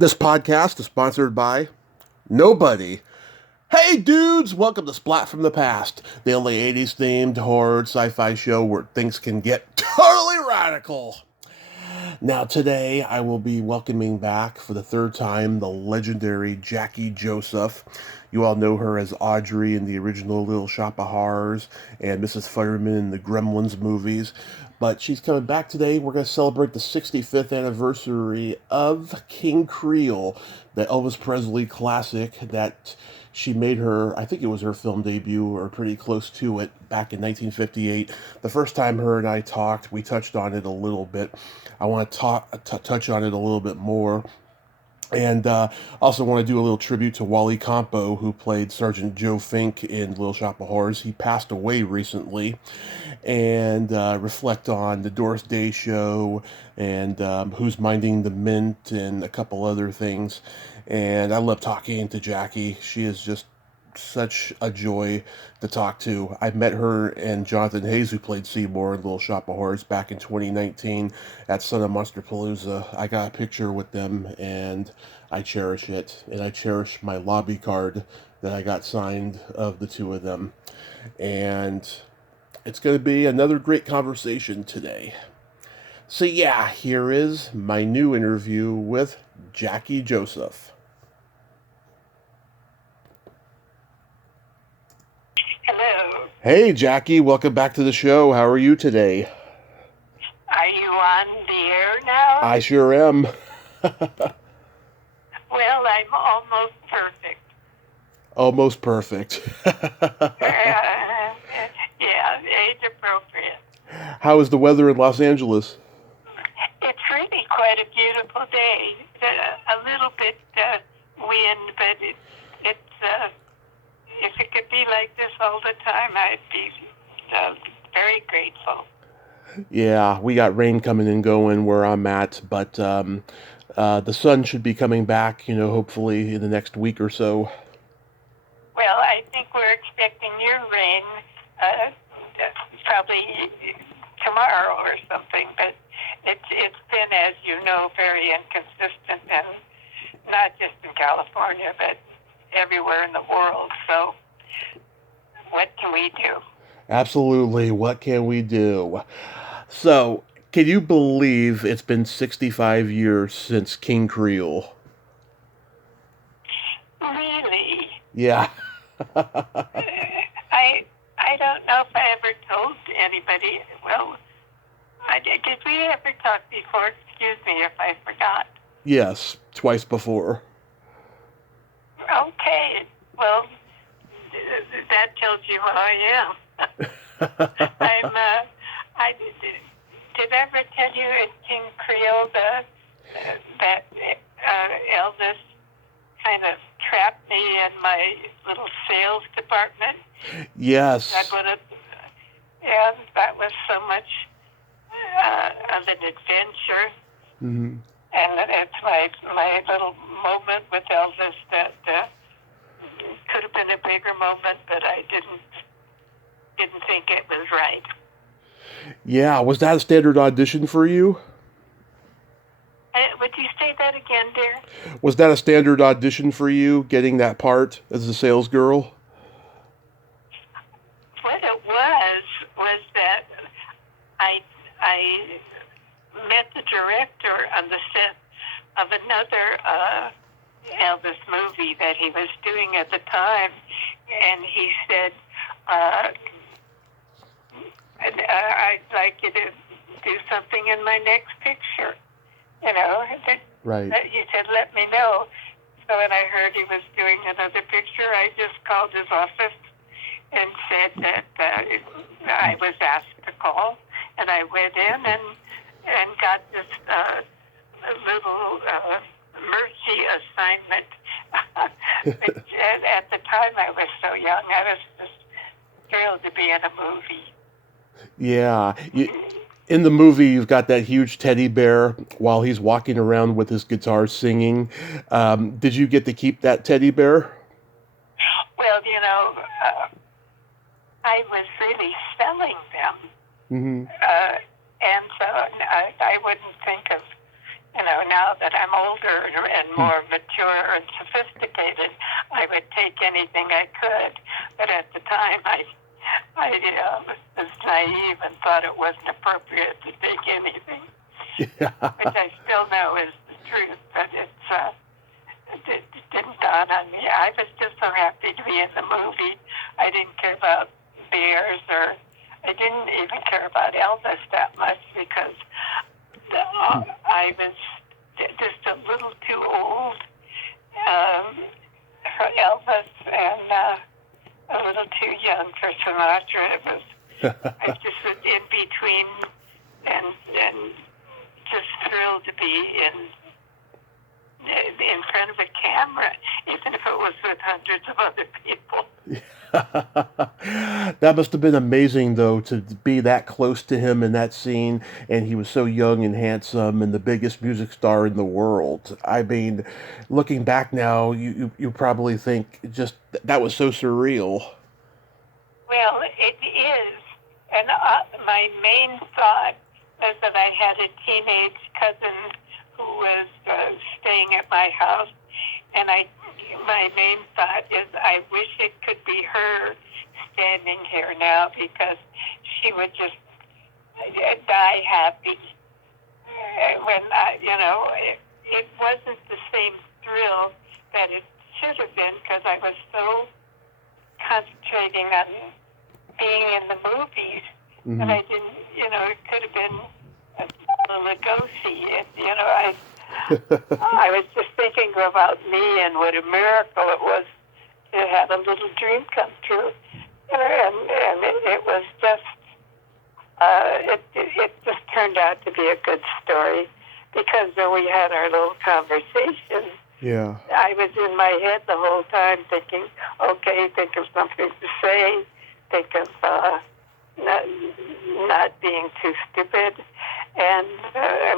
This podcast is sponsored by nobody. Hey dudes, welcome to Splat from the Past, the only 80s themed horror sci-fi show where things can get totally radical. Now today I will be welcoming back for the third time the legendary Jackie Joseph. You all know her as Audrey in the original Little Shop of Horrors and Mrs. Fireman in the Gremlins movies. But she's coming back today. We're going to celebrate the 65th anniversary of King Creole, the Elvis Presley classic that she made I think it was her film debut or pretty close to it back in 1958. The first time her and I talked, we touched on it a little bit. I want to touch on it a little bit more. And also want to do a little tribute to Wally Campo, who played Sergeant Joe Fink in Little Shop of Horrors. He passed away recently. And reflect on the Doris Day Show and Who's Minding the Mint and a couple other things. And I love talking to Jackie. She is just such a joy to talk to. I met her and Jonathan Hayes, who played Seymour in Little Shop of Horrors, back in 2019 at Son of Monster Palooza. I got a picture with them, and I cherish it. And I cherish my lobby card that I got signed of the two of them. And it's going to be another great conversation today. So yeah, here is my new interview with Jackie Joseph. Hello. Hey, Jackie, welcome back to the show. How are you today? Are you on the air now? I sure am. Well, I'm almost perfect. Almost perfect. Yeah, age appropriate. How is the weather in Los Angeles? It's really quite a beautiful day. A little bit wind, but it's if it could be like this all the time, I'd be very grateful. Yeah, we got rain coming and going where I'm at, but the sun should be coming back, hopefully in the next week or so. Well, I think we're expecting your rain probably tomorrow or something, but it's been, as you know, very inconsistent, and not just in California, but everywhere in the world. So what can we do? Absolutely, what can we do? So, can you believe it's been 65 years since King Creole? Really? Yeah. I don't know if I ever told anybody. Well, did we ever talk before? Excuse me if I forgot. Yes, twice before. Okay. Well, that tells you who I am. I did I ever tell you at King Creole that Elvis kind of trapped me in my little sales department? Yes. And that was so much of an adventure. Mm-hmm. And it's my little moment with Elvis that could have been a bigger moment, but I didn't think it was right. Yeah, was that a standard audition for you? Would you say that again, dear? Was that a standard audition for you, getting that part as a sales girl? What it was that I met the director on the set of another Elvis movie that he was doing at the time, and he said, I'd like you to do something in my next picture. Right. He said, let me know. So when I heard he was doing another picture, I just called his office and said that I was asked to call, and I went in and got this little mercy assignment. And at the time, I was so young, I was just thrilled to be in a movie. Yeah. In the movie, you've got that huge teddy bear while he's walking around with his guitar singing. Did you get to keep that teddy bear? Well, I was really selling them. Mm-hmm. And so I wouldn't think of, now that I'm older and more mature and sophisticated, I would take anything I could. But at the time, I was naive and thought it wasn't appropriate to take anything, which I still know is the truth. But it didn't dawn on me. I was just so happy to be in the movie. I didn't care about bears, or I didn't even care about Elvis that much, because I was just a little too old for Elvis and a little too young for Sinatra. It was I just was in between, and just thrilled to be in front of a camera, even if it was with hundreds of other people. That must have been amazing, though, to be that close to him in that scene, and he was so young and handsome and the biggest music star in the world. I mean, looking back now, you probably think just that was so surreal. Well, it is, and my main thought was that I had a teenage cousin who was staying at my house, and my main thought is I wish it could be her standing here now, because she would just die happy. When it wasn't the same thrill that it should have been, because I was so concentrating on being in the movies that I didn't, it could have been a Lugosi. I was just thinking about me and what a miracle it was to have a little dream come true, and it was just it just turned out to be a good story, because when we had our little conversation, I was in my head the whole time thinking, okay, think of something to say, think of not being too stupid. And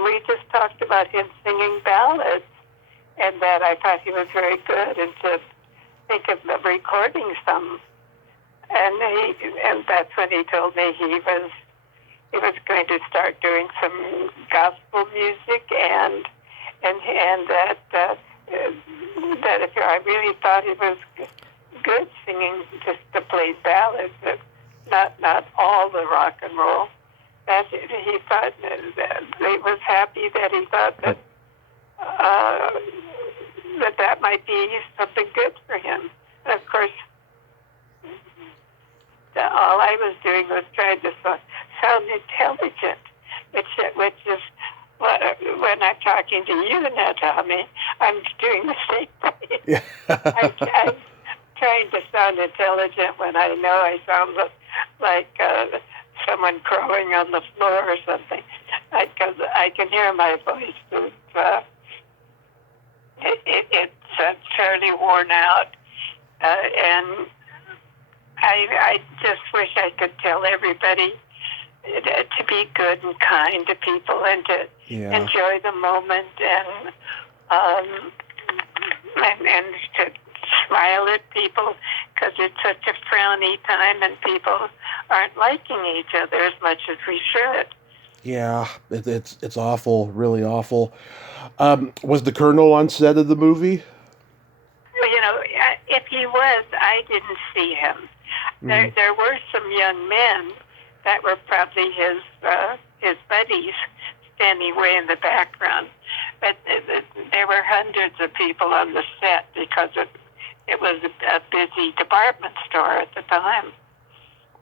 we just talked about him singing ballads, and that I thought he was very good, and to think of recording some. And that's when he told me he was going to start doing some gospel music, and that if I really thought he was good singing, just to play ballads, not all the rock and roll. That he thought that he was happy that he thought that that might be something good for him. And of course, all I was doing was trying to sound intelligent, which is when I'm talking to you now, Tommy, I'm doing the same thing. I'm trying to sound intelligent when I know I sound like someone crawling on the floor or something, because I can hear my voice. It's fairly worn out, and I just wish I could tell everybody to be good and kind to people, and to enjoy the moment, and to smile at people, because it's such a frowny time and people aren't liking each other as much as we should. Yeah, it's awful, really awful. Was the Colonel on set of the movie? If he was, I didn't see him. There were some young men that were probably his buddies standing way in the background, but there were hundreds of people on the set, because it was a busy department store at the time.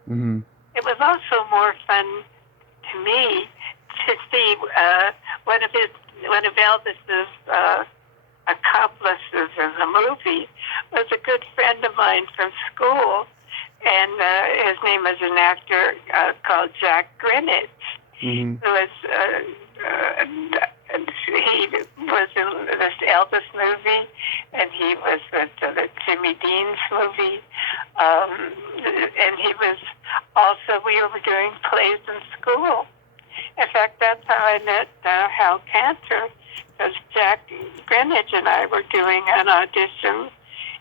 Mm-hmm. It was also more fun to me to see one of Elvis's accomplices in the movie was a good friend of mine from school, and his name was an actor called Jack Greenwich, who was he was in this Elvis movie, and he was with the Jimmy Dean's movie, and he was also, we were doing plays in school. In fact, that's how I met Hal Cantor, because Jack Greenwich and I were doing an audition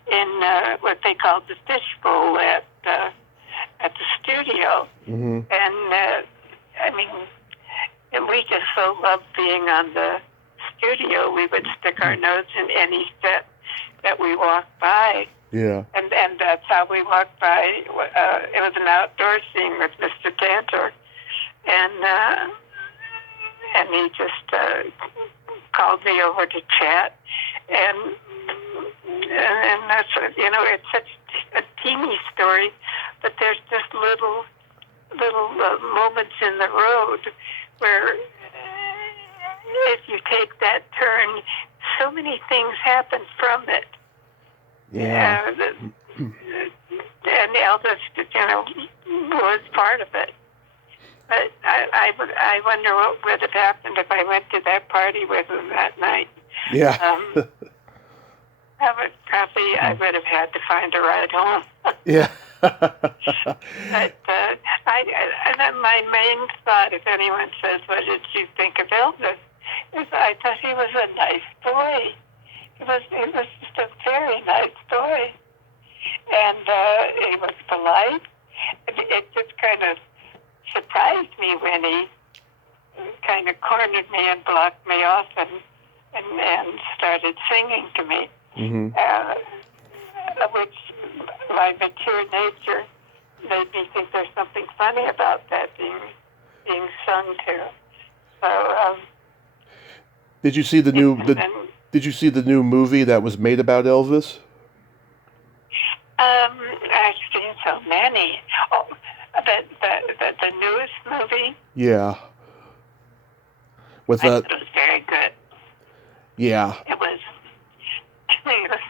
in what they called the Fishbowl at the studio, and I mean, and we just so loved being on the studio, we would stick our nose in any set that we walked by. Yeah. And that's how we walked by. It was an outdoor scene with Mr. Cantor. And he just called me over to chat. And that's, it's such a teeny story, but there's just little moments in the road where if you take that turn, so many things happen from it. Yeah. And Elvis, was part of it. But I wonder what would have happened if I went to that party with him that night. Yeah. I would have had to find a ride home. Yeah. But and then my main thought, if anyone says, "What did you think of Elvis?" is I thought he was a nice boy. He was just a very nice boy, and he was polite. It just kind of surprised me when he kind of cornered me and blocked me off and started singing to me. Mm-hmm. Which my mature nature made me think there's something funny about that being sung to. So, Did you see the new movie that was made about Elvis? I've seen so many. Oh, the newest movie. Yeah. With I thought it was very good. Yeah. It was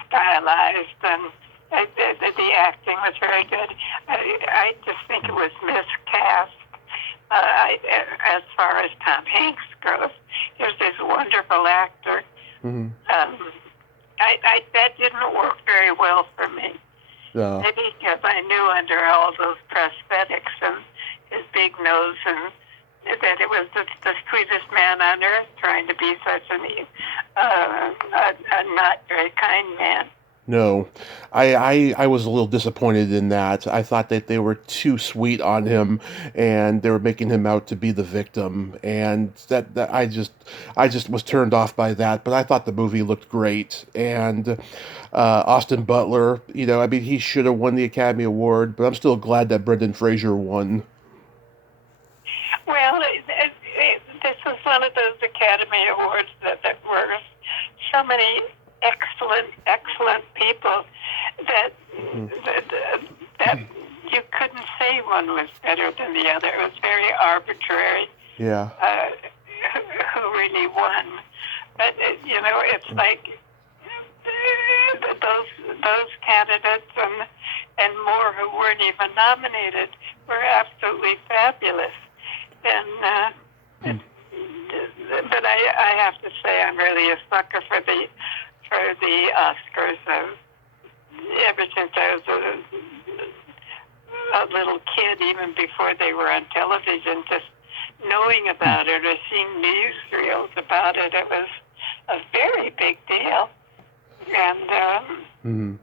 stylized and the acting was very good. I just think it was miscast. As far as Tom Hanks goes, he was this wonderful actor. Mm-hmm. That didn't work very well for me. No. Maybe because I knew under all those prosthetics and his big nose and that it was the sweetest man on earth trying to be such a not very kind man. No, I was a little disappointed in that. I thought that they were too sweet on him, and they were making him out to be the victim, and that I just was turned off by that. But I thought the movie looked great, and Austin Butler, he should have won the Academy Award, but I'm still glad that Brendan Fraser won. Well, this was one of those Academy Awards that were so many excellent people that you couldn't say one was better than the other. It was very arbitrary. Yeah. Who really won? But it's like those candidates and more who weren't even nominated were absolutely fabulous. And but I have to say I'm really a sucker for the Oscars. Ever since I was a little kid, even before they were on television, just knowing about it or seeing newsreels about it, it was a very big deal. And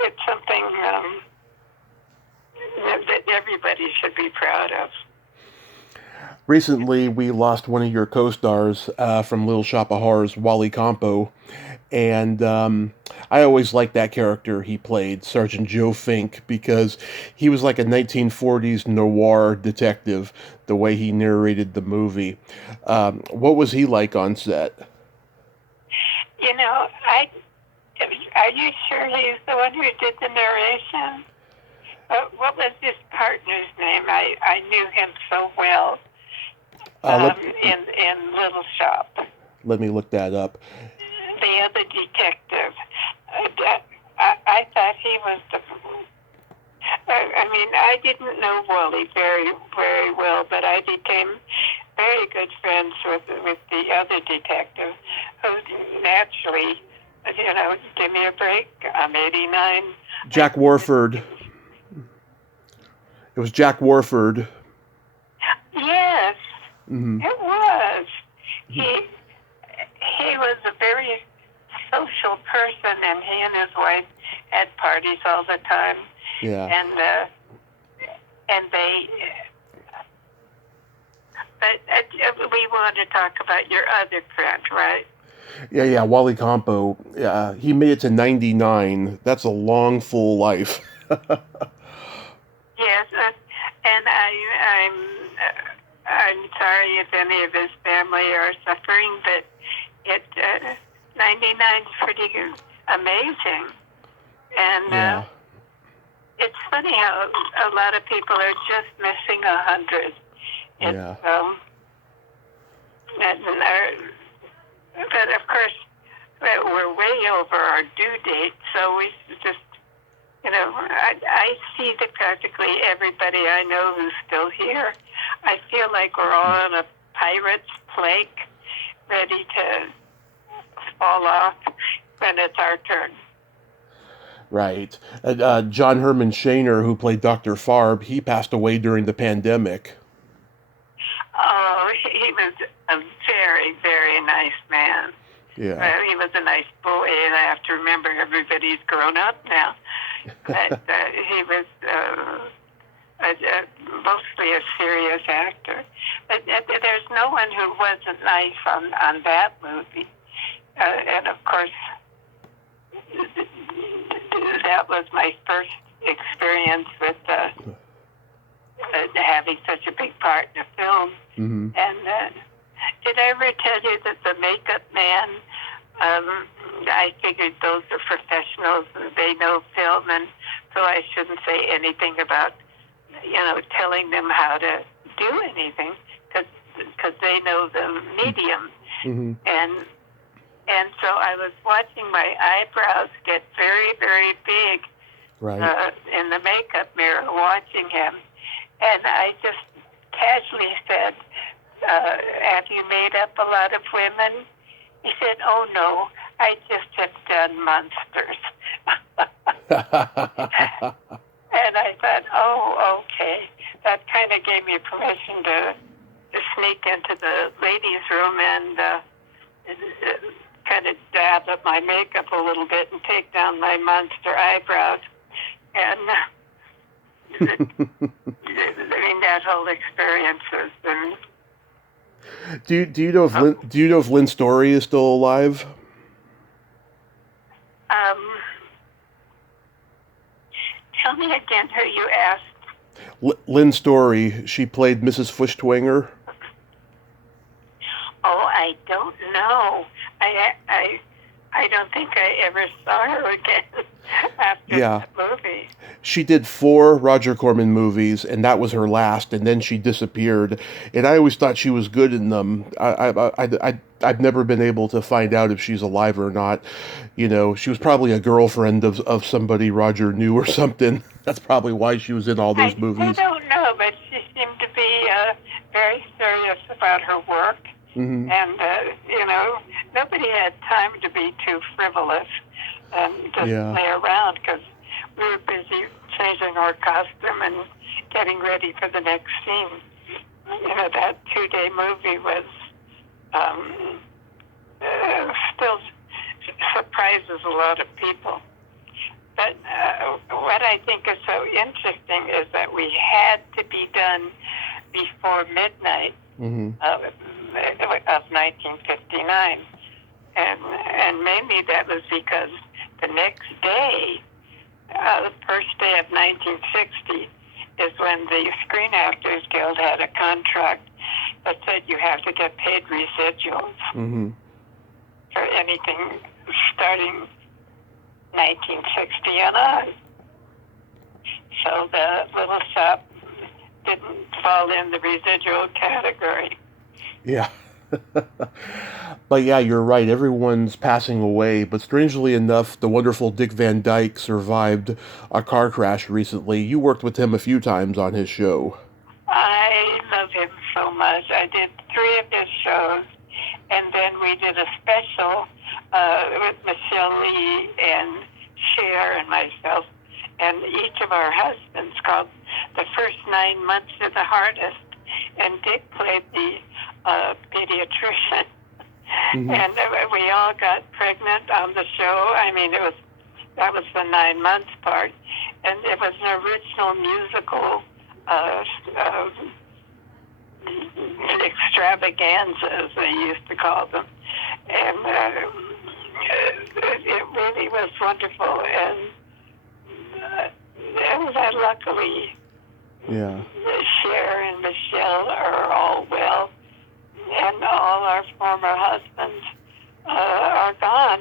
it's something that everybody should be proud of. Recently, we lost one of your co-stars from Little Shop of Horrors, Wally Campo, and I always liked that character he played, Sergeant Joe Fink, because he was like a 1940s noir detective, the way he narrated the movie. What was he like on set? Are you sure he's the one who did the narration? What was his partner's name? I knew him so well. In Little Shop. Let me look that up. The other detective. I thought he was I didn't know Wally very, very well, but I became very good friends with the other detective, who naturally, give me a break. I'm 89. Jack Warford. It was Jack Warford. Yes. Mm-hmm. It was. He was a very social person, and he and his wife had parties all the time. Yeah. And they, But we want to talk about your other friend, right? Yeah, Wally Campo. He made it to 99. That's a long, full life. Yes, and I'm sorry if any of his family are suffering, but 99 is pretty amazing. And Yeah. it's funny how a lot of people are just missing 100. Yeah. But of course, we're way over our due date, so we just, I see that practically everybody I know who's still here. I feel like we're all on a pirate's plank, ready to fall off when it's our turn. Right. John Herman Shaner, who played Dr. Farb, he passed away during the pandemic. Oh, he was a very, very nice man. Yeah. He was a nice boy, and I have to remember everybody's grown up now. But he was mostly a serious actor. But there's no one who wasn't nice on that movie. And of course, that was my first experience with having such a big part in a film. Mm-hmm. And did I ever tell you that the makeup man, I figured those are professionals and they know film, and so I shouldn't say anything about, telling them how to do anything, because they know the medium. Mm-hmm. And so I was watching my eyebrows get very, very big, Right. in the makeup mirror, watching him. And I just casually said, have you made up a lot of women? He said, oh, no, I just have done monsters. And I thought, oh, okay. That kind of gave me permission to sneak into the ladies' room and kind of dab up my makeup a little bit and take down my monster eyebrows. And that whole experience has been. Do you know if Lynn Story is still alive? Tell me again who you asked. Lynn Story. She played Mrs. Fuschtwanger. Oh, I don't know. I don't think I ever saw her again after that movie. She did 4 Roger Corman movies, and that was her last, and then she disappeared. And I always thought she was good in them. I've never been able to find out if she's alive or not. She was probably a girlfriend of somebody Roger knew or something. That's probably why she was in all those movies. I don't know, but she seemed to be very serious about her work. Mm-hmm. And, nobody had time to be too frivolous and just play around, because we were busy changing our costume and getting ready for the next scene. That 2-day movie was still surprises a lot of people. But what I think is so interesting is that we had to be done before midnight. Mm-hmm. Of 1959, and maybe that was because the next day, the first day of 1960, is when the Screen Actors Guild had a contract that said you have to get paid residuals for anything starting 1960 and on. So the little shop didn't fall in the residual category. Yeah. But yeah, you're right. Everyone's passing away. But strangely enough, the wonderful Dick Van Dyke survived a car crash recently. You worked with him a few times on his show. I love him so much. I did 3 of his shows, and then we did a special with Michelle Lee and Cher and myself, and each of our husbands, called The First 9 Months Are the Hardest. And Dick played the pediatrician. Mm-hmm. And we all got pregnant on the show. I mean, that was the 9 months part. And it was an original musical extravaganzas, they used to call them. And it really was wonderful. And luckily, Yeah. Cher and Michelle are all well, and all our former husbands are gone.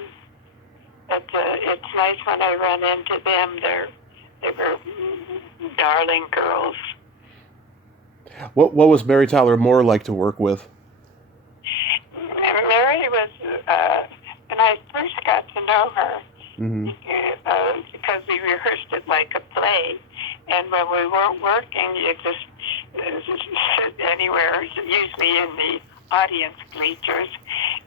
But it's nice when I run into them. They were darling girls. What was Mary Tyler Moore like to work with? Mary was, when I first got to know her, because we rehearsed it like a play, and when we weren't working, you just sit anywhere, usually in the audience bleachers,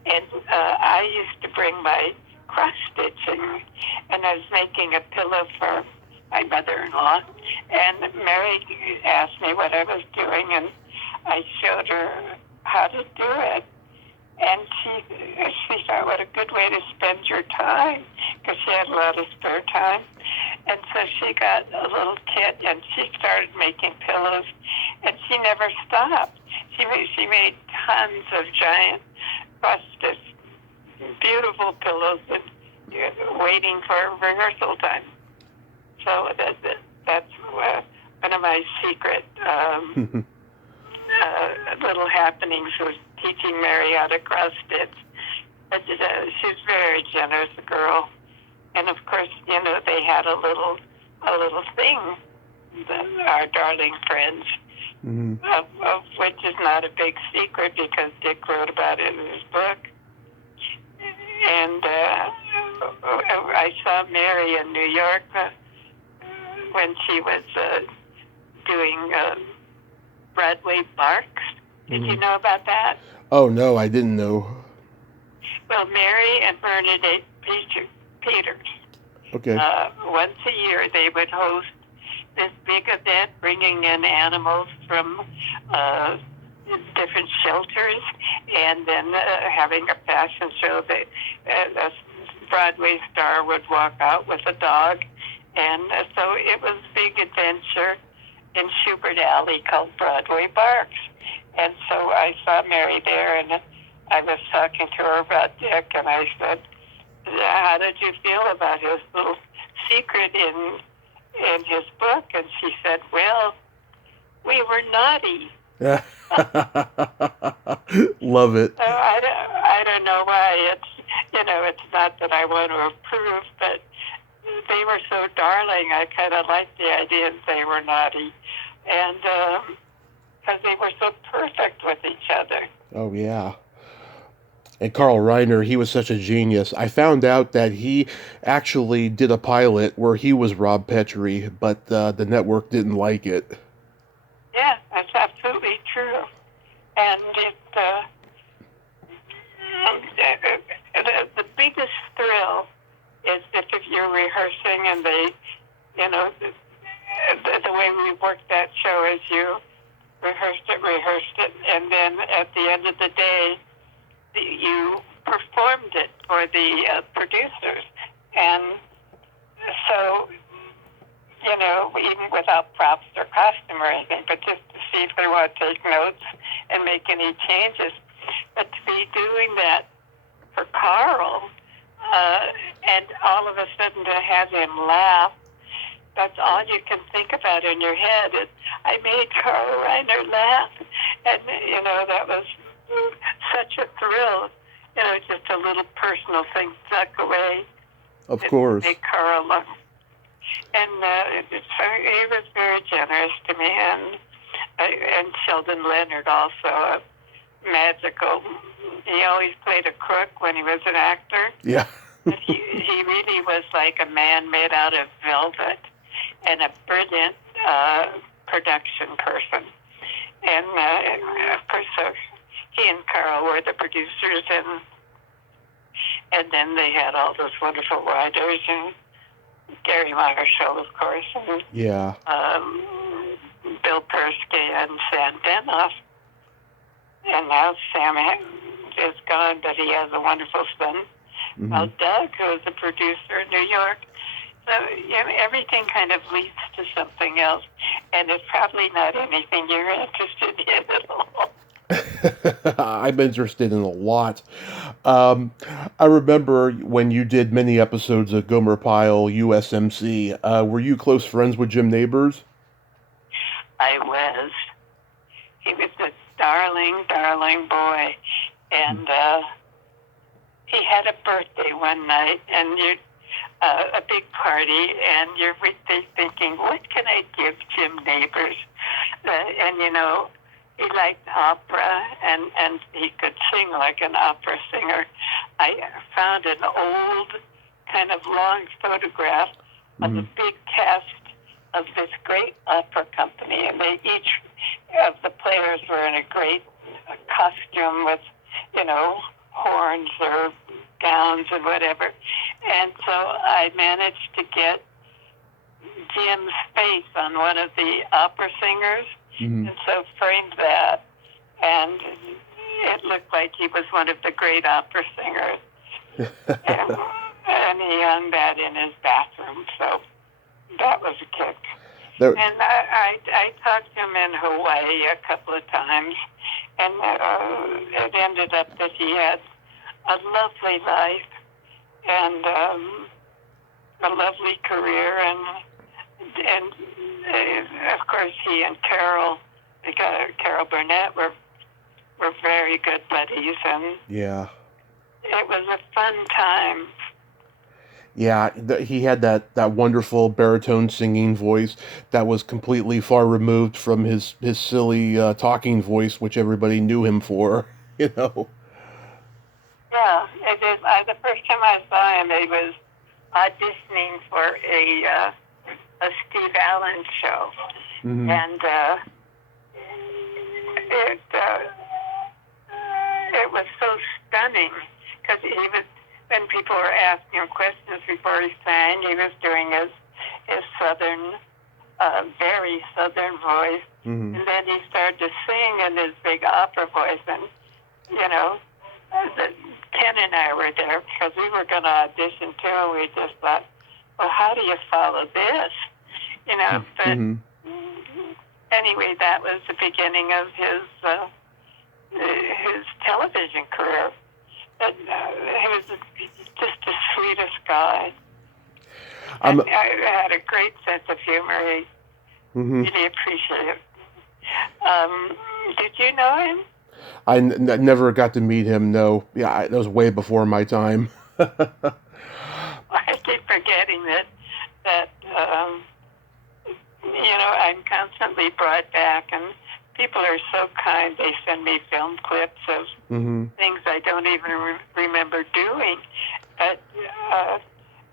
and I used to bring my cross stitching, and I was making a pillow for my mother-in-law, and Mary asked me what I was doing, and I showed her how to do it. And she thought, what a good way to spend your time, because she had a lot of spare time. And so she got a little kit, and she started making pillows, and she never stopped. She made tons of giant busted, beautiful pillows, and waiting for rehearsal time. So that's one of my secret little happenings was teaching Mary how to cross stitch. She's very generous, girl, and of course, they had a little thing, our darling friends, of which is not a big secret because Dick wrote about it in his book. And I saw Mary in New York when she was doing Broadway Barks. Did you know about that? Oh, no, I didn't know. Well, Mary and Bernadette Peters, Okay. once a year they would host this big event bringing in animals from different shelters, and then having a fashion show. A Broadway star would walk out with a dog, and so it was a big adventure in Schubert Alley called Broadway Barks. And so I saw Mary there, and I was talking to her about Dick, and I said, how did you feel about his little secret in his book? And she said, well, we were naughty. Love it. So I don't know why. It's not that I want to approve, but they were so darling. I kind of liked the idea that they were naughty. And because they were so perfect with each other. Oh, yeah. And Carl Reiner, he was such a genius. I found out that he actually did a pilot where he was Rob Petrie, but the network didn't like it. Yeah, that's absolutely true. And the biggest thrill is if you're rehearsing and they, the way we worked that show is you rehearsed it, and then at the end of the day, you performed it for the producers. And so, even without props or costume or anything, but just to see if they want to take notes and make any changes. But to be doing that for Carl, and all of a sudden to have him laugh, that's all you can think about in your head. I made Carl Reiner laugh, and that was such a thrill. Just a little personal thing stuck away. Of course. Make Carl laugh, and he was very generous to me, and Sheldon Leonard also, magical. He always played a crook when he was an actor. Yeah. But he really was like a man made out of velvet, and a brilliant production person. And of course, so he and Carl were the producers, and then they had all those wonderful writers, and Gary Marshall, of course, and Yeah. Bill Persky and Sam Benoff. And now Sam is gone, but he has a wonderful son. Well, Doug, who was a producer in New York, So everything kind of leads to something else, and it's probably not anything you're interested in at all. I'm interested in a lot. I remember when you did many episodes of Gomer Pyle, USMC. Were you close friends with Jim Neighbors? I was. He was a darling, darling boy, and he had a birthday one night, and a big party, and you're really thinking, what can I give Jim Neighbors? And he liked opera, and he could sing like an opera singer. I found an old, kind of long photograph of the big cast of this great opera company, and each of the players were in a great costume with, horns or gowns and whatever. And so I managed to get Jim's face on one of the opera singers, and so framed that, and it looked like he was one of the great opera singers. and he hung that in his bathroom, so that was a kick. And I talked to him in Hawaii a couple of times, and it ended up that he had a lovely life and a lovely career, and of course he and Carol Burnett were very good buddies, and yeah, it was a fun time. Yeah, he had that wonderful baritone singing voice that was completely far removed from his silly talking voice, which everybody knew him for. Yeah, it is. The first time I saw him, he was auditioning for a Steve Allen show, and it was so stunning because he was. When people were asking him questions before he sang, he was doing his southern, very southern voice, and then he started to sing in his big opera voice, and Ken and I were there because we were going to audition too, and we just thought, well, how do you follow this? But anyway, that was the beginning of his television career. But he was just the sweetest guy. And I had a great sense of humor. He really appreciated it. Did you know him? I never got to meet him, no. Yeah, that was way before my time. I keep forgetting that I'm constantly brought back, and people are so kind. They send me film clips of things I don't even remember doing. But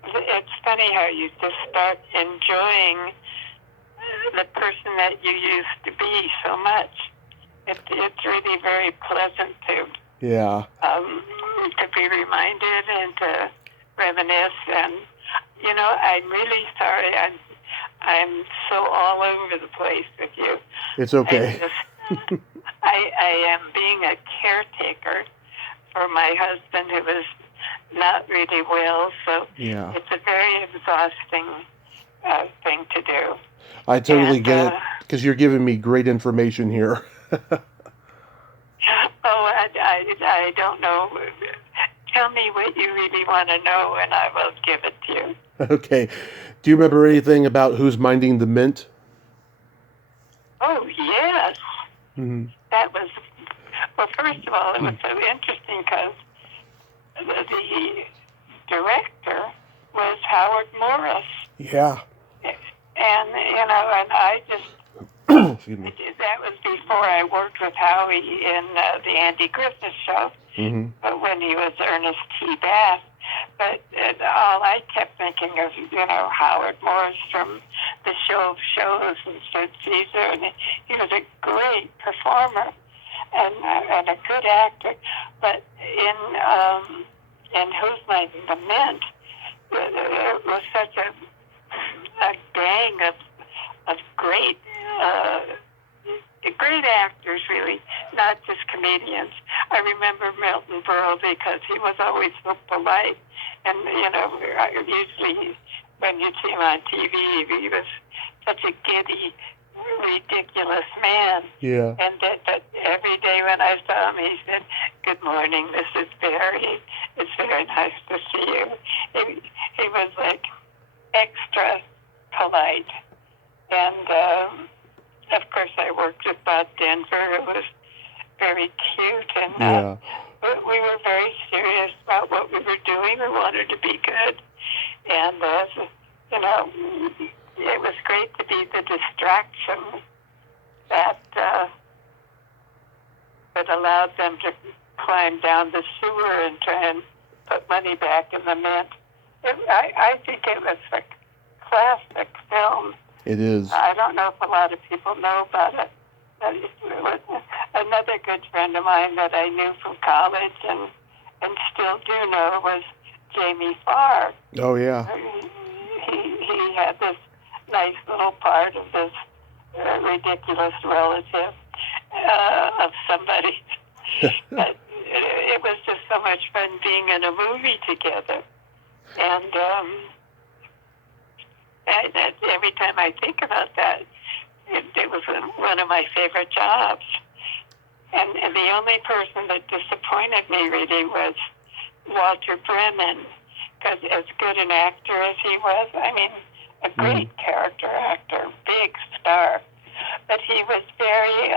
it's funny how you just start enjoying the person that you used to be so much. It's really very pleasant to be reminded and to reminisce. And I'm really sorry. I'm so all over the place with you. It's okay. I am being a caretaker for my husband who is not really well, so it's a very exhausting thing to do. I totally get it, because you're giving me great information here. I don't know. Tell me what you really want to know, and I will give it to you. Okay. Do you remember anything about Who's Minding the Mint? Oh, yes. That was, well, first of all, it was so interesting because the director was Howard Morris. Yeah. And, and I just, excuse me. That was before I worked with Howie in the Andy Griffith Show, but when he was Ernest T. Bass. But all I kept thinking of, Howard Morris from the Show of Shows and Sid Caesar, and he was a great performer and a good actor. But in Who's Minding the Mint, it was such a gang of great actors, really, not just comedians. I remember Milton Berle because he was always so polite, and usually when you'd see him on TV, he was such a giddy, ridiculous man. Yeah. And that every day when I saw him, he said, "Good morning, Mrs. Berry. It's very nice to see you." He was like extra polite. And of course, I worked with Bob Denver, who was very cute, and Yeah. we were very serious about what we were doing. We wanted to be good, and you know, it was great to be the distraction that that allowed them to climb down the sewer and try and put money back in the mint. I think it was a classic film. It is. I don't know if a lot of people know about it. But it was another good friend of mine that I knew from college and still do know was Jamie Farr. Oh, yeah. He had this nice little part of this ridiculous relative of somebody. But it was just so much fun being in a movie together. And every time I think about that, it was one of my favorite jobs. And the only person that disappointed me really was Walter Brennan, because as good an actor as he was, I mean, a great character actor, big star, but he was very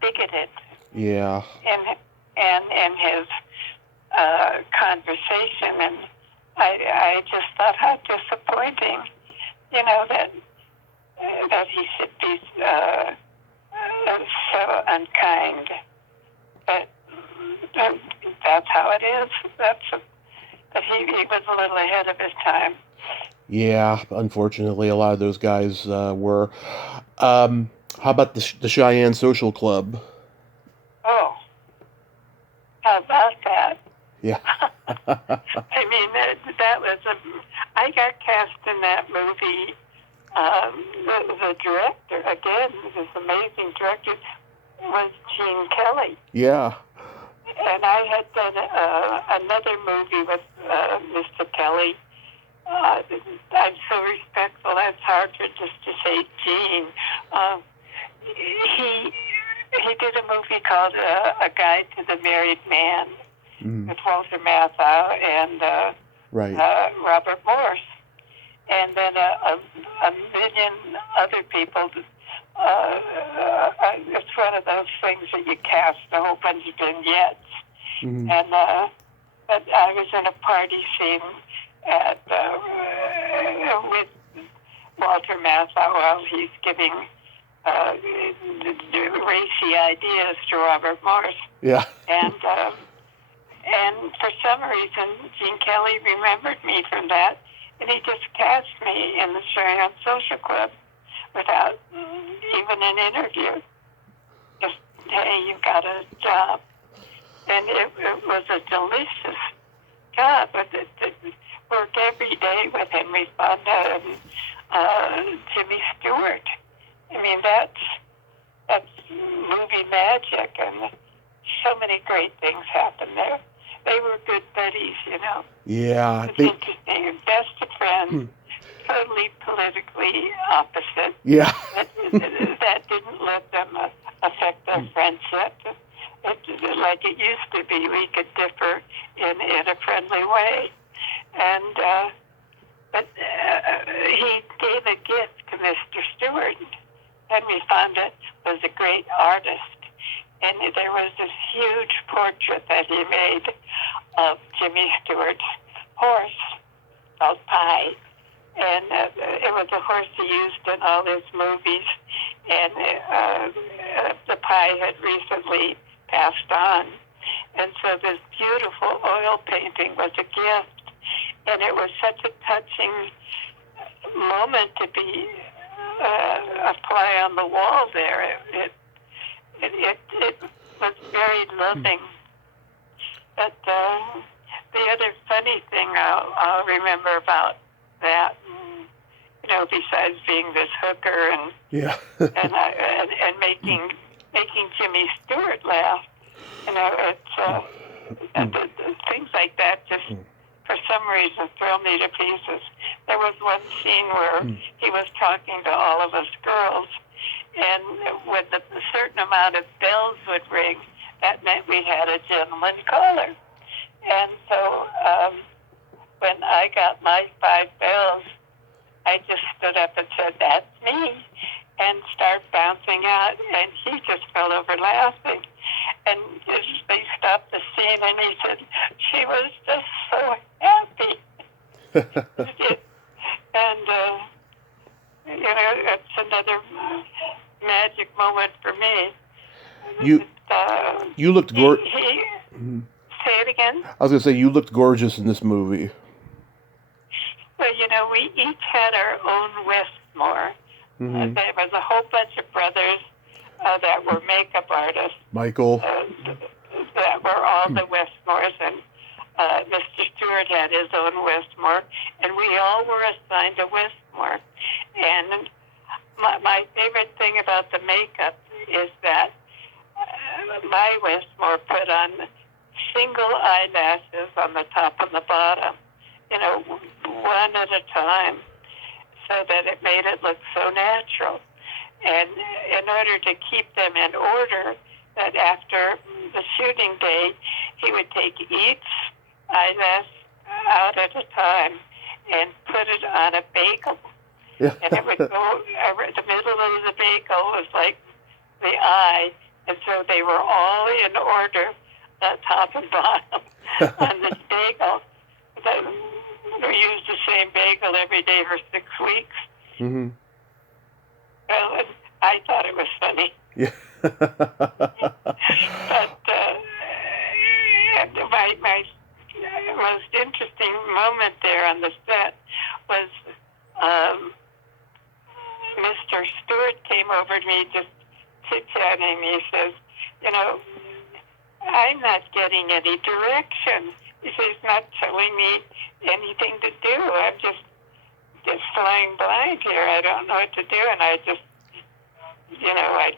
bigoted. Yeah. In his conversation, and I just thought how disappointing, you know, that he should be so unkind. But that's how it is. But he was a little ahead of his time. Yeah, unfortunately, a lot of those guys were. How about the Cheyenne Social Club? Oh, how about that? Yeah. I mean, that was I got cast in that movie. The director, again, this amazing director, was Gene Kelly. Yeah. And I had done another movie with Mr. Kelly. I'm so respectful. It's hard for just to say Gene. He did a movie called A Guide to the Married Man with Walter Matthau and Robert Morse. And then a million other people. It's one of those things that you cast a whole bunch of vignettes. And but I was in a party scene with Walter Matthau while he's giving racy ideas to Robert Morse. Yeah. And for some reason, Gene Kelly remembered me from that. And he just cast me in the Cheyenne Social Club without even an interview. Just, hey, you got a job. And it was a delicious job. But worked every day with Henry Fonda and Jimmy Stewart. I mean, that's movie magic. And so many great things happened there. They were good buddies, you know. Yeah. It's interesting. Best of friends, totally politically opposite. Yeah. That didn't let them affect their friendship. Like it used to be, we could differ in a friendly way. And but he gave a gift to Mr. Stewart. Henry Fonda was a great artist. And there was this huge portrait that he made of Jimmy Stewart's horse called Pie. And it was a horse he used in all his movies. And the Pie had recently passed on. And so this beautiful oil painting was a gift. And it was such a touching moment to be a fly on the wall there. It was very loving. But the other funny thing I'll remember about that, you know, besides being this hooker and making Jimmy Stewart laugh, you know, it's things like that just for some reason throw me to pieces. there was one scene where he was talking to all of us girls, and when a certain amount of bells would ring, that meant we had a gentleman caller. And so when I got my 5 bells, I just stood up and said, "That's me," and started bouncing out, and he just fell over laughing. And they stopped the scene, and he said, "She was just so happy." And, it's another magic moment for me. You looked gorgeous. Say it again? I was going to say, you looked gorgeous in this movie. Well, we each had our own Westmore. There was a whole bunch of brothers that were makeup artists. Michael. That were all the Westmores, and Mr. Stewart had his own Westmore, and we all were assigned a Westmore. And my favorite thing about the makeup is that my Westmore put on single eyelashes on the top and the bottom, one at a time, so that it made it look so natural. And in order to keep them in order, that after the shooting day, he would take each eyelash out at a time and put it on a bagel. Yeah. And it would go, the middle of the bagel was like the eye, and so they were all in order, top and bottom, on this bagel. We used the same bagel every day for 6 weeks. Mm-hmm. Well, I thought it was funny. Yeah. But my most interesting moment there on the set was Mr. Stewart came over to me just chit-chatting. He says, I'm not getting any direction. He says, he's not telling me anything to do. I'm just flying blind here. I don't know what to do. And I just, I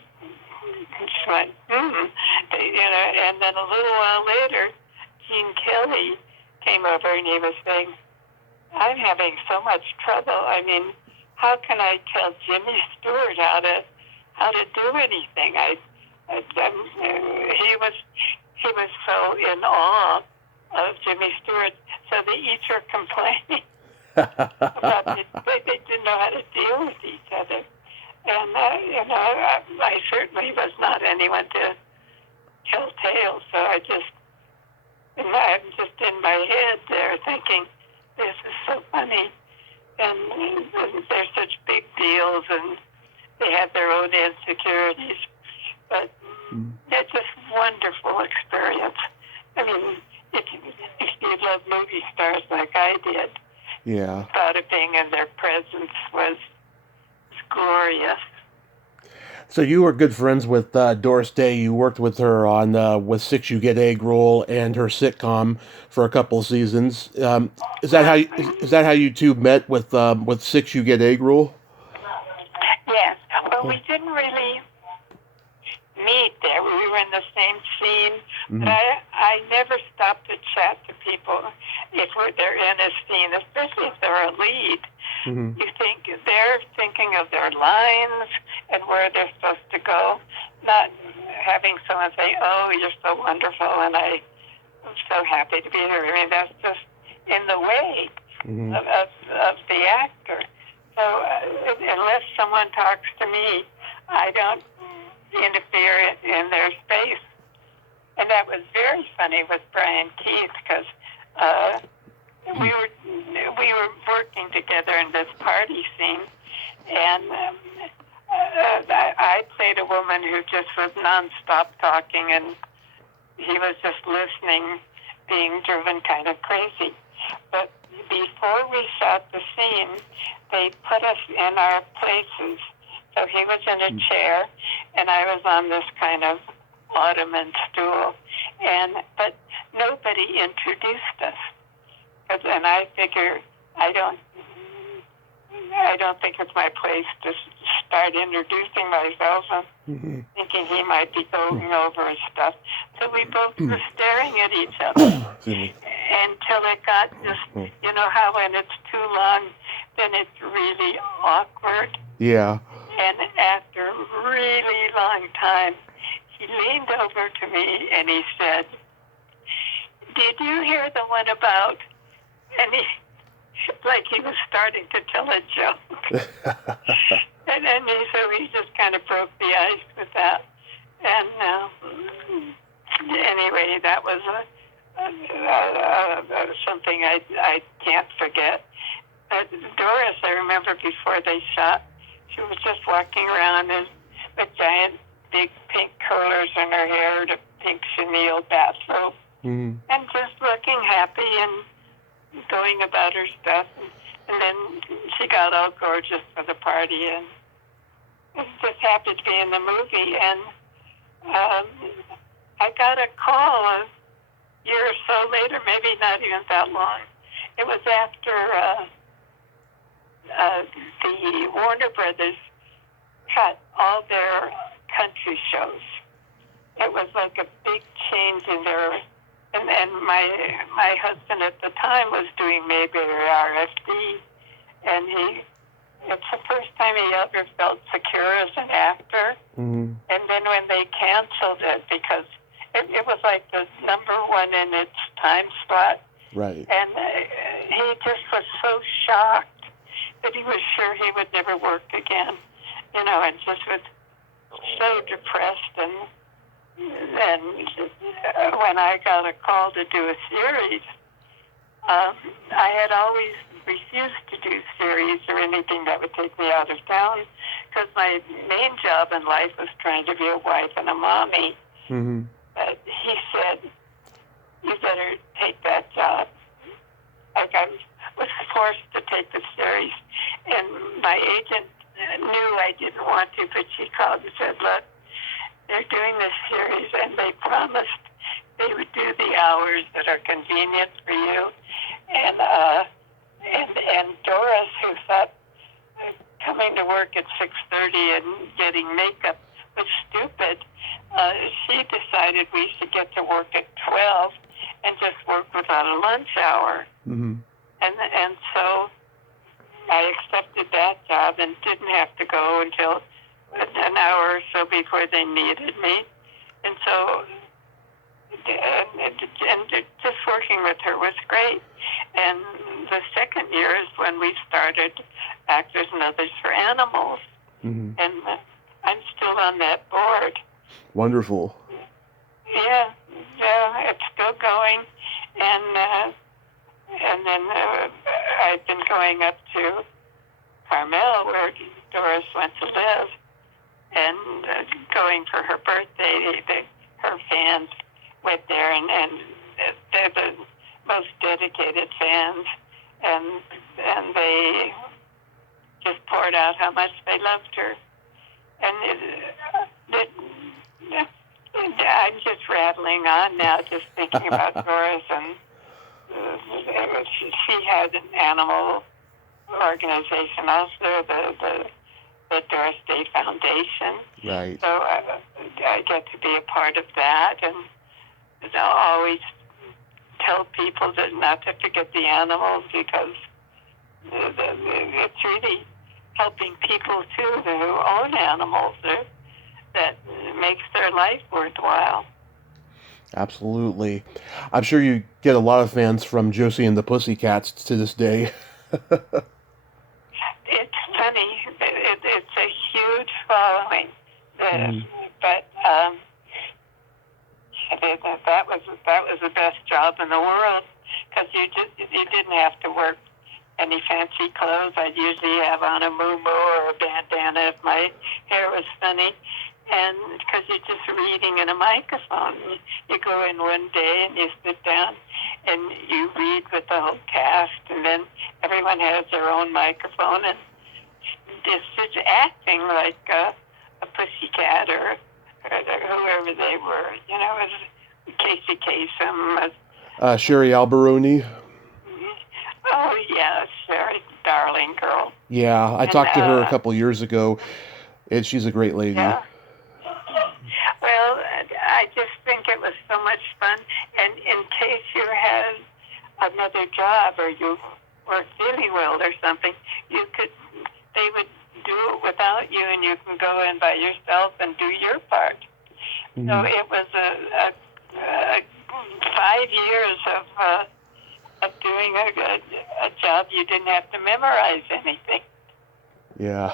just went, and then a little while later, Gene Kelly came over and he was saying, I'm having so much trouble. I mean, how can I tell Jimmy Stewart how to do anything? He was so in awe of Jimmy Stewart, so they each were complaining about they didn't know how to deal with each other. And I certainly was not anyone to tell tales, so I'm just in my head there thinking, this is so funny, and they're such big deals, and they have their own insecurities, but it's just wonderful experience. I mean, if you love movie stars like I did, yeah, thought of being in their presence was glorious. So you were good friends with Doris Day. You worked with her on with Six You Get Egg Roll and her sitcom for a couple seasons. Is that how you two met with Six You Get Egg Roll? Yes. Well, we didn't really meet there. We were in the same scene, but I never stopped to chat to people if they're in a scene, especially if they're a lead. You think they're thinking of their lines and where they're supposed to go, not having someone say, "Oh, you're so wonderful," and I'm so happy to be here. I mean, that's just in the way of the actor. So unless someone talks to me, I don't interfere in their space. And that was very funny with Brian Keith, because we were working together in this party scene, and I played a woman who just was nonstop talking, and he was just listening, being driven kind of crazy. But before we shot the scene, they put us in our places. So he was in a chair, and I was on this kind of ottoman stool, but nobody introduced us. And I figure I don't think it's my place to start introducing myself and thinking he might be going over his stuff. So we both were staring at each other until it got just, how when it's too long, then it's really awkward. Yeah. And after a really long time, he leaned over to me and he said, "Did you hear the one about?" And like he was starting to tell a joke. And then so he just kind of broke the ice with that. And anyway, that was something I can't forget. Doris, I remember before they shot, she was just walking around with giant big pink curlers in her hair, a pink chenille bathrobe, and just looking happy and going about her stuff. And then she got all gorgeous for the party and was just happy to be in the movie. And I got a call a year or so later, maybe not even that long. It was after the Warner Brothers cut all their country shows. It was like a big change in their, and my husband at the time was doing Mayberry RFD, and it's the first time he ever felt secure as an actor. And then when they canceled it, because it was like the number one in its time slot, right? And he just was so shocked that he was sure he would never work again, and just was so depressed. And when I got a call to do a series, I had always refused to do series or anything that would take me out of town, because my main job in life was trying to be a wife and a mommy. But he said, "You better take that job." Like I was forced to take the series, and my agent knew I didn't want to, but she called and said, "Look, they're doing this series, and they promised they would do the hours that are convenient for you." And Doris, who thought coming to work at 6:30 and getting makeup was stupid, she decided we should get to work at 12 and just work without a lunch hour. And so I accepted that job and didn't have to go until an hour or so before they needed me. And so and just working with her was great. And the second year is when we started Actors and Others for Animals. And I'm still on that board. Wonderful. Yeah, it's still going. And then I've been going up to Carmel, where Doris went to live, and going for her birthday. Her fans went there, and they're the most dedicated fans, and they just poured out how much they loved her. And I'm just rattling on now, just thinking about Doris, and she had an animal organization also, the Doris Day Foundation. Right. So I get to be a part of that, and I'll always tell people that not to forget the animals, because it's really helping people too who own animals that makes their life worthwhile. Absolutely. I'm sure you get a lot of fans from Josie and the Pussycats to this day. It's funny. It's a huge following. But that was the best job in the world, because you didn't have to work any fancy clothes. I'd usually have on a muumuu or a bandana if my hair was funny. And because you're just reading in a microphone, you go in one day and you sit down and you read with the whole cast, and then everyone has their own microphone, and it's just acting like a pussycat or whoever they were. It was Casey Kasem. Sherry Alberoni. Oh, yeah, Sherry, darling girl. Yeah, I talked to her a couple years ago, and she's a great lady. Yeah. Well, I just think it was so much fun. And in case you had another job or you weren't feeling Disney World or something, they would do it without you, and you can go in by yourself and do your part. Mm-hmm. So it was a 5 years of doing a job. You didn't have to memorize anything. Yeah.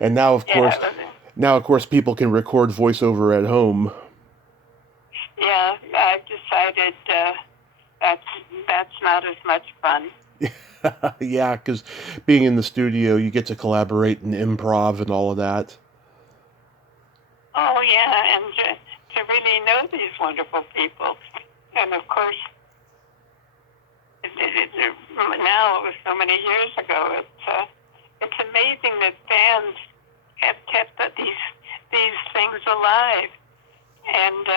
And now, of course, people can record voiceover at home. Yeah, I've decided that's not as much fun. Yeah, because being in the studio, you get to collaborate and improv and all of that. Oh, yeah, and to really know these wonderful people. And, of course, now, it was so many years ago, it's amazing that bands have kept these things alive. And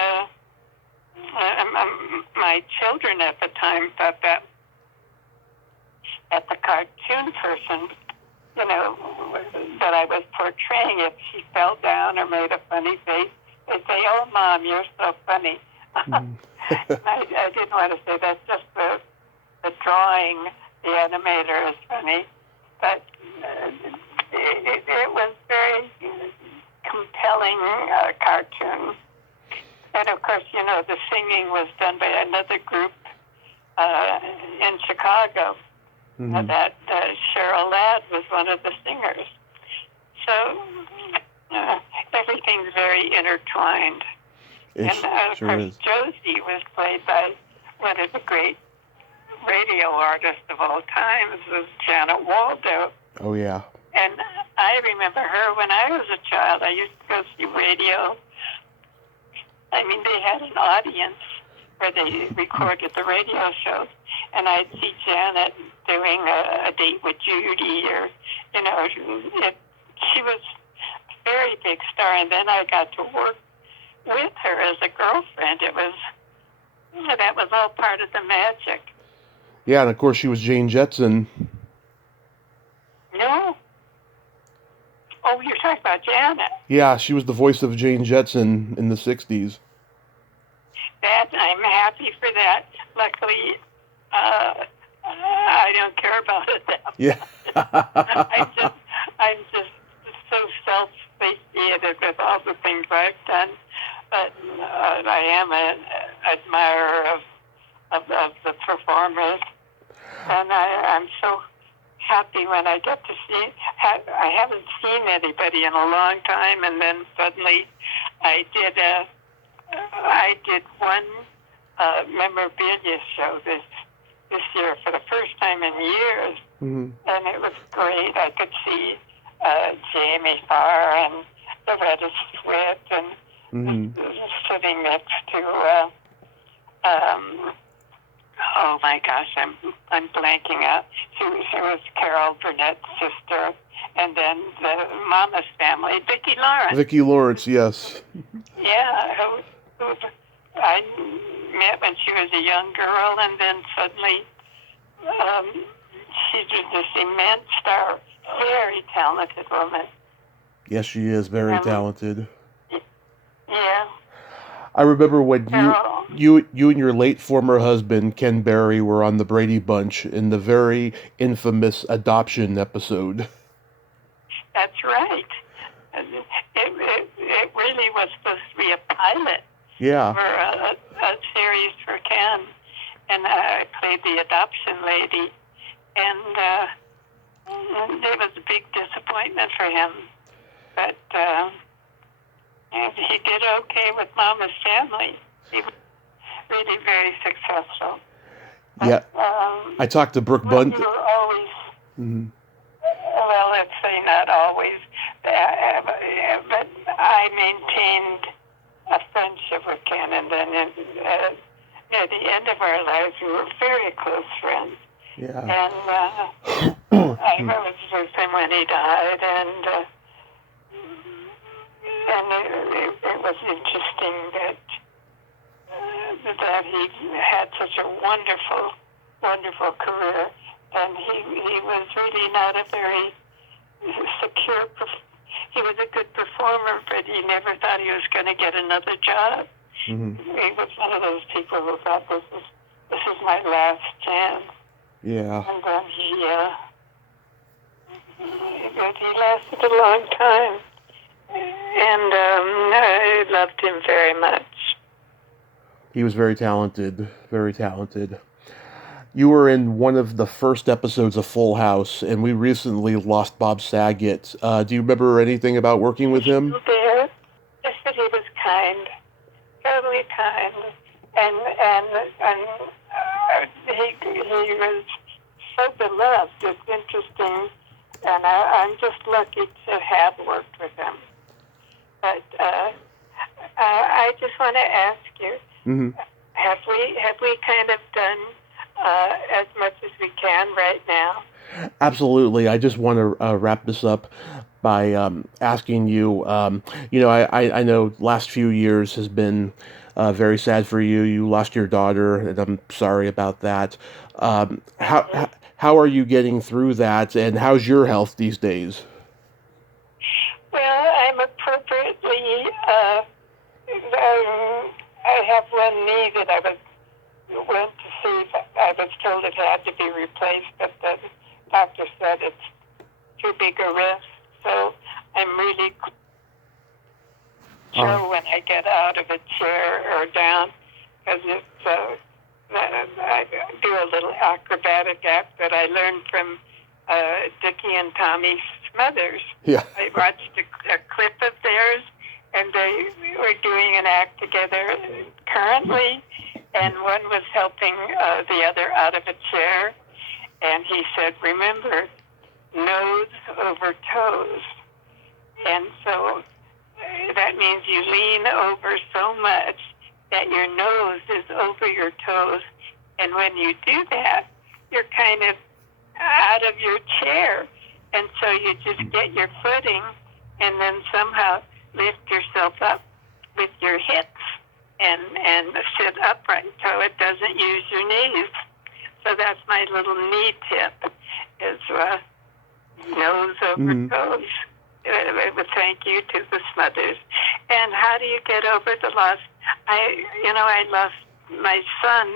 my children at the time thought that the cartoon person, that I was portraying, if she fell down or made a funny face, they'd say, "Oh, Mom, you're so funny." I didn't want to say that's just the drawing. The animator is funny, but it was very compelling cartoon. And of course, the singing was done by another group in Chicago. Mm-hmm. That Cheryl Ladd was one of the singers. So everything's very intertwined. And of course, Josie was played by one of the great radio artists of all times, was Janet Waldo. Oh, yeah. And I remember her when I was a child. I used to go see radio. I mean, they had an audience where they recorded the radio shows, and I'd see Janet doing a date with Judy, or, she was a very big star, and then I got to work with her as a girlfriend. That was all part of the magic. Yeah, and of course she was Jane Jetson. No. Oh, you're talking about Janet. Yeah, she was the voice of Jane Jetson in the 60s. I'm happy for that. Luckily, I don't care about it that much. Yeah. I'm just so self-satiated with all the things I've done. But I am an admirer of the performers. And I'm so happy when I get to see. I haven't seen anybody in a long time, and then suddenly I did one memorabilia show this year for the first time in years, mm-hmm. and it was great. I could see Jamie Farr and Loretta Swit, and mm-hmm. sitting next to oh my gosh, I'm blanking out. She was Carol Burnett's sister, and then the Mama's Family, Vicki Lawrence. Vicki Lawrence, yes. Yeah, who I met when she was a young girl, and then suddenly she's this immense star, very talented woman. Yes, she is very talented. Yeah. I remember when you and your late former husband, Ken Berry, were on the Brady Bunch in the very infamous adoption episode. That's right. It really was supposed to be a pilot. Yeah. For a series for Ken. And I played the adoption lady. And it was a big disappointment for him. But he did okay with Mama's Family. He was really very successful. Yeah. I talked to Brooke Bundy. We were always, mm-hmm. well, let's say not always, but I maintained a friendship with Ken, and then at the end of our lives, we were very close friends. Yeah. And I was with him when he died, and it was interesting that he had such a wonderful, wonderful career, and he was really not a very secure. He was a good performer, but he never thought he was going to get another job. Mm-hmm. He was one of those people who thought this is my last chance. Yeah. And then he lasted a long time. And I loved him very much. He was very talented, very talented. You were in one of the first episodes of Full House, and we recently lost Bob Saget. Do you remember anything about working with him? There, just that he was kind, totally kind, and he was so beloved. It's interesting, and I'm just lucky to have worked with him. But I just want to ask you, Mm-hmm. have we kind of done as much as we can right now? Absolutely. I just want to wrap this up by asking you. I know last few years has been very sad for you. You lost your daughter, and I'm sorry about that. How are you getting through that, and how's your health these days? Well, I'm appropriately. I have one knee that I went to see. I was told it had to be replaced, but the doctor said it's too big a risk. So I'm really sure when I get out of a chair or down, because it's I do a little acrobatic act that I learned from Dickie and Tommy Smothers. Yeah. I watched a clip of theirs, and they were doing an act together currently, and one was helping the other out of a chair, and he said, remember, nose over toes. And so that means you lean over so much that your nose is over your toes, and when you do that, you're kind of out of your chair, and so you just get your footing, and then somehow lift yourself up with your hips and sit upright so it doesn't use your knees. So that's my little knee tip, is nose over toes. Thank you to the Smothers. And how do you get over the loss? I lost my son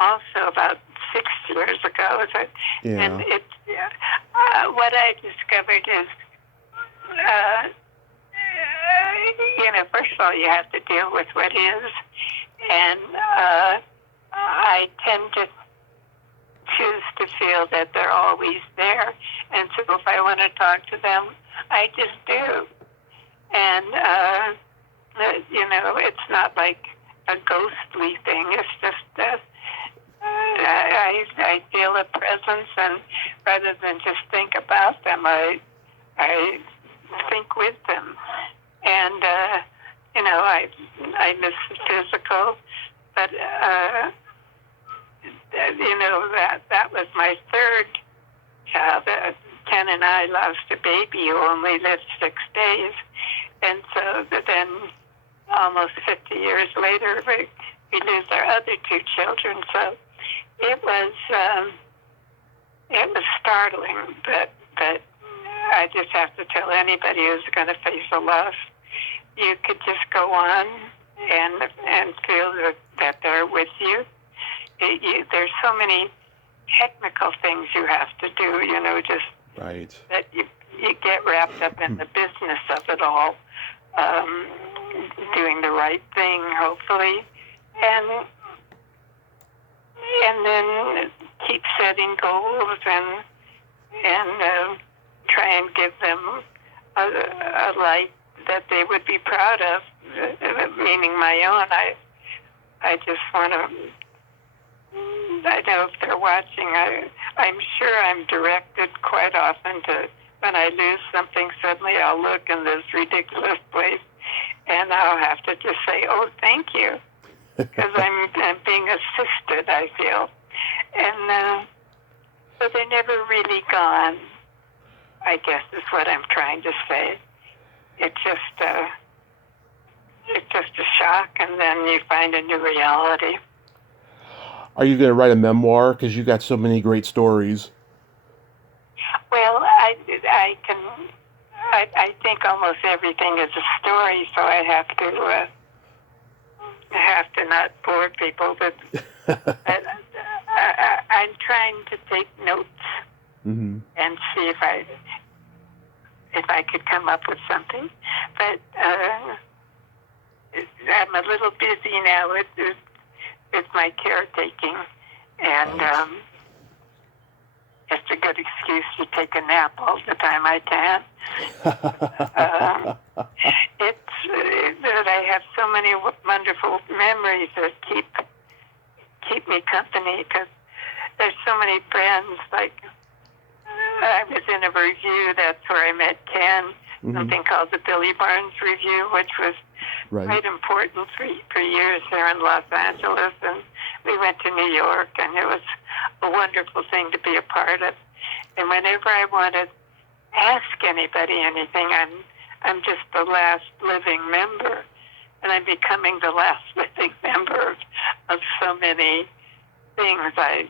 also about 6 years ago. Yeah. And what I discovered is, first of all, you have to deal with what is. And I tend to choose to feel that they're always there. And so if I want to talk to them, I just do. And, it's not like a ghostly thing. It's just I feel a presence, and rather than just think about them, I think with them. And, I miss the physical, but, that was my third child. Ken and I lost a baby who only lived 6 days. And so then almost 50 years later, we lose our other 2 children. So it was startling, but I just have to tell anybody who's going to face a loss, you could just go on and feel that they're with you. There's so many technical things you have to do, just Right. that you get wrapped up in the business of it all, doing the right thing, hopefully, and then keep setting goals and try and give them a light that they would be proud of, meaning my own. I just want to, I know if they're watching, I'm sure I'm directed quite often to, when I lose something, suddenly I'll look in this ridiculous place and I'll have to just say, oh, thank you, because I'm being assisted, I feel. And so they're never really gone, I guess is what I'm trying to say. It's just a shock, and then you find a new reality. Are you going to write a memoir? Because you got so many great stories. Well, I think almost everything is a story, so I have to not bore people. But I'm trying to take notes and see if I could come up with something. But I'm a little busy now with my caretaking, and it's a good excuse to take a nap all the time I can. It's that I have so many wonderful memories that keep me company, because there's so many friends. Like, I was in a review, that's where I met Ken, something called the Billy Barnes Review, which was quite important for years there in Los Angeles. And we went to New York, and it was a wonderful thing to be a part of. And whenever I want to ask anybody anything, I'm just the last living member, and I'm becoming the last living member of so many things. I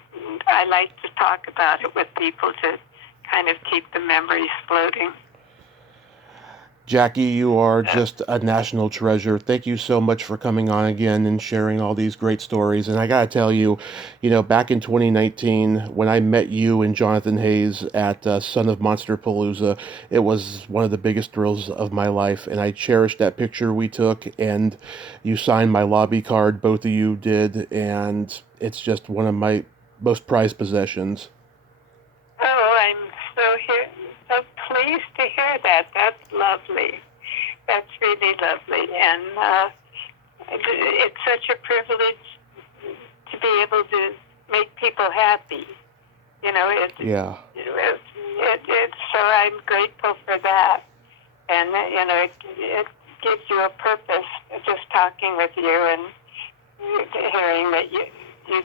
like to talk about it with people to kind of keep the memories floating. Jackie, you are just a national treasure. Thank you so much for coming on again and sharing all these great stories. And I got to tell you, back in 2019, when I met you and Jonathan Hayes at Son of Monster Palooza, it was one of the biggest thrills of my life. And I cherished that picture we took, and you signed my lobby card, both of you did. And it's just one of my most prized possessions. Oh, I'm so pleased to hear that. That's lovely. That's really lovely. And it's such a privilege to be able to make people happy. Yeah. So I'm grateful for that. And, it gives you a purpose, just talking with you and hearing that you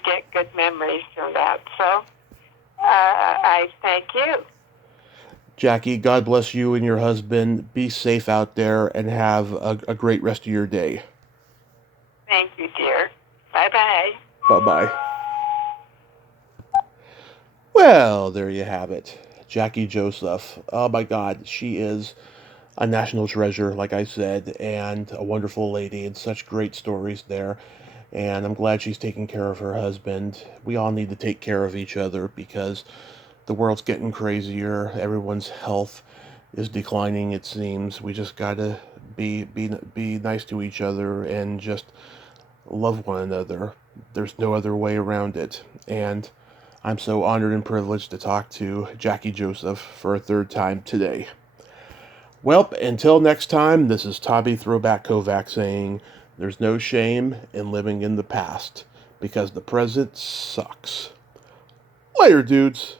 get good memories from that. So I thank you. Jackie, God bless you and your husband. Be safe out there and have a great rest of your day. Thank you, dear. Bye-bye. Bye-bye. Well, there you have it. Jackie Joseph. Oh my God, she is a national treasure, like I said, and a wonderful lady, and such great stories there. And I'm glad she's taking care of her husband. We all need to take care of each other, because the world's getting crazier. Everyone's health is declining, it seems. We just gotta be nice to each other and just love one another. There's no other way around it. And I'm so honored and privileged to talk to Jackie Joseph for a third time today. Well, until next time, this is Tommy Throwback Kovac saying, there's no shame in living in the past, because the present sucks. Later, dudes.